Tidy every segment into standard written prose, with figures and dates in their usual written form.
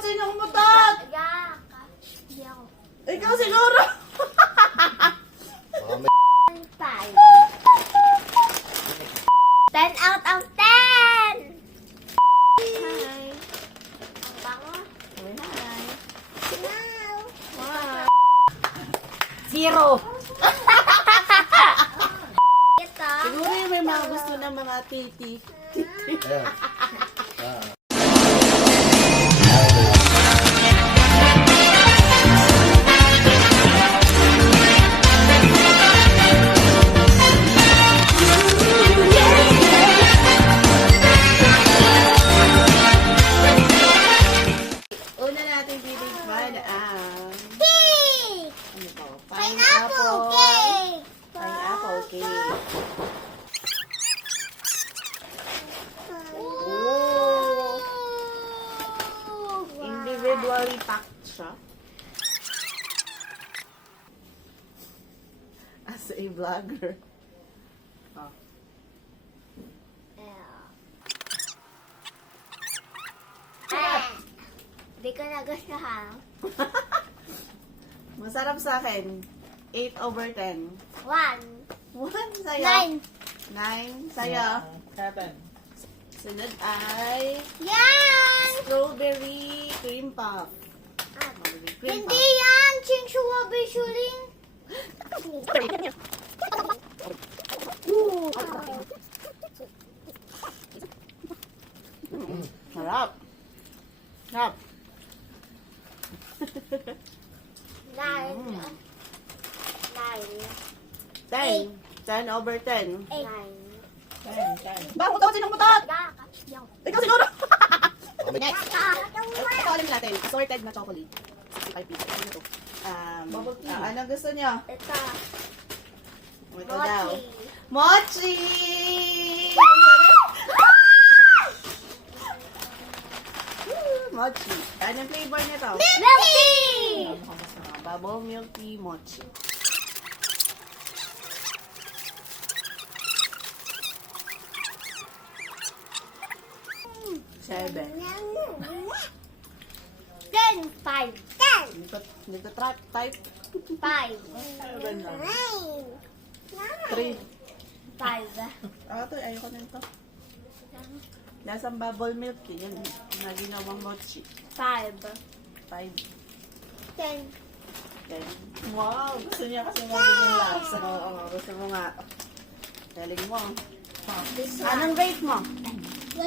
Sino umutot? Hindi ako. Ikaw siguro. Baka may 5. 10 out of 10! Hi. Ang bango. Hi, hi. Wow. Wow. 0. Ito. Siguro yung may mga gusto ng mga titi. ayan. Ah. Una natin biligman ang Cake! ano to? Pineapple cake! Pineapple cake. Oh! Individually packed siya. As a vlogger. Oh. Hindi ko nagustuhan. Masarap sa akin. 8 over 10. 1. 1 sa'yo. 9. 9 sa'yo. 7. Sunod ay Yan! strawberry cream puff. Cream Hindi yan! Chingshuwa Bishuling! Sarap. Sarap. 9. 10. 10 over 10. 8. 10. Bakit ito? Sinong mutat? Ikaw siguro. Baka may Next. Ito alam natin. Assorted na chocolate. 65 pieces. Ano to? Bubble tea. Anong gusto niyo? Ito. Ito daw. Mochi. Mochi! Mochi. Anong flavor nito? Milk tea! Bubble milk tea mochi. Seven. 10. 5. 10. Dito type 5. 3. 5. Ito, ayoko na ito. Lasang bubble milk tea. Yan. Na ginawang mochi. 5. 5. 10. Okay. Wow, gusto niya kasi magiging lasa. Oo, gusto mo nga. Galing mo. This Anong rate mo? 10.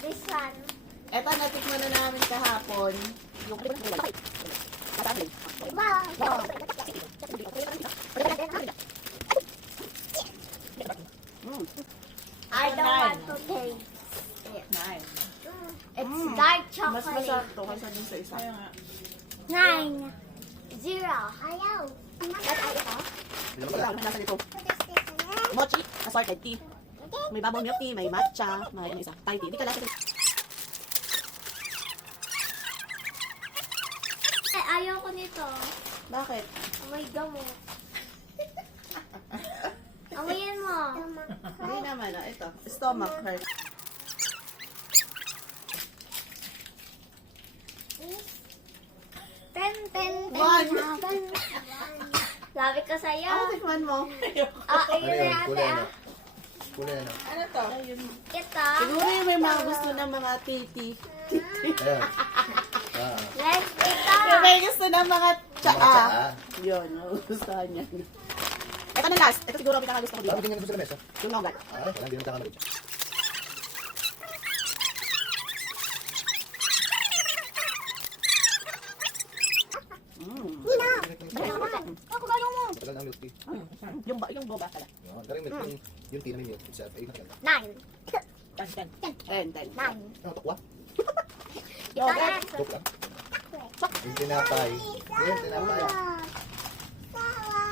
This one. Eto, natikman na namin kahapon. Yung Wow. I don't want to taste it. 9. It's dark Mas chocolate. masarap to kaysa dun sa isa. Kaya nga. 9. 0. Ayaw. At ay ito? Hindi Wala, naman nasa dito. Mochi, assorted tea. May bubble milk tea, may matcha, may ano isa. Thai tea. Hindi ka lasa dito. Ay, ayaw ko nito. Bakit? Amoy gamot. Amoyin mo. Hindi naman, ah. Ito. Stomach hurt. 10. One. Sabi ko sa'yo. Ano tikman mo? Ah, Ano ayun yun? na Kulay ate na. ah. Kulay na. Ano to? Ayun. Ito. Siguro yung may mga gusto ng mga titi. Ayan. Ah. Let's ito. Yung may gusto ng mga Mga tsaa. tsaa. Yun, magugustuhan niya. Ito na last. Ito siguro ang pinakagusto ko Bakit dito. tingnan mo sa lamesa? Yung nougat. Ah, wala, hindi naman kakamali. Ako gano'n mo. Matagal na ang milk tea. Yung boba pala. Ah, galing milk tea. Yung tea na may milk. Sa ay nakaganda. 9. 10. 10. 9. Ah, tukwa. Yogurt. Tuk lang. Yung tinapay. Yung tinapay.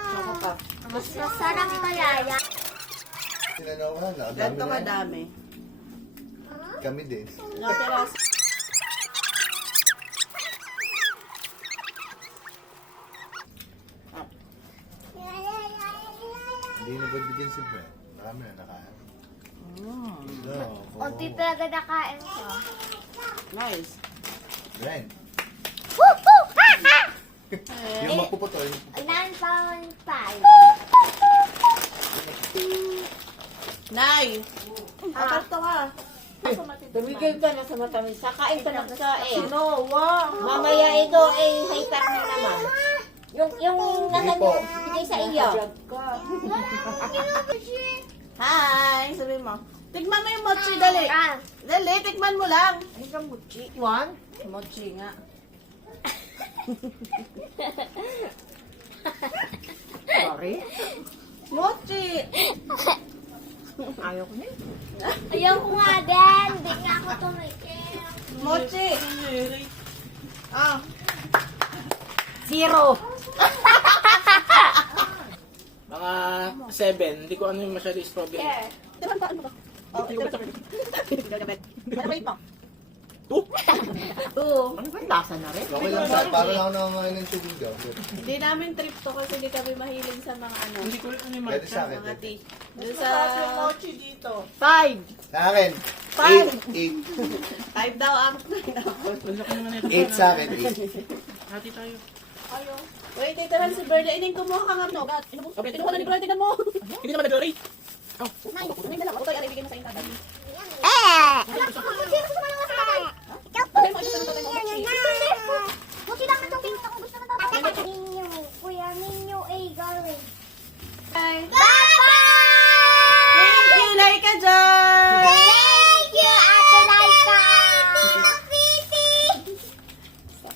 Choco puff. Mas masarap kaya yan. Sinanawahan na. Ang dami Ganito na yan. kadami. Kami din. Natira. Hindi na ba bigyan si Brent? Marami na nakain. Unti talaga nakain ko. Nice. Ren. Woo! Woo! Ha! Ha! Yung magpuputol. 9.5. Nay! Akalto ka. Tumigil ka na sa matamis. Sakain ka ng kain. No, wow. Mamaya ito ay hyper na naman. Yung nasa po. bigay sa iyo. Hi! Sabi mo. Tikman mo yung mochi, dali. Ah, Dali, tikman mo lang. Ay, ka mochi. Mochi nga. Sorry. Mochi! Ayaw ko na. ayaw ko nga din. Hindi nga ako tumikil. Mochi! Ah, 0. Mga 7. Hindi ko ano yung masyado strawberry. tikman pa, ano ba? Oh, tikman pa. Gagabit. Ano ba ito? Oo. Ano ba yung lasa na rin? Okay lang sa, para lang ako nakakain ng tubig daw. Hindi namin trip to kasi hindi kami mahilig sa mga ano, Hindi ko ano yung Pwede sa akin. mga tea. Doon sa sa mochi dito. 5. Sa akin. Five. 8. 5 daw ang Ang laki naman ito. 8 sa akin. 8. Hati tayo. Wait, ito lang si Bird. Ining kumuha ka nga no. Kinuha na ni Bird, tingnan mo. Hindi naman nag-rate. Nay, na lang. Ako tayo, bigyan mo sa inyo. Eh! Sino sa mga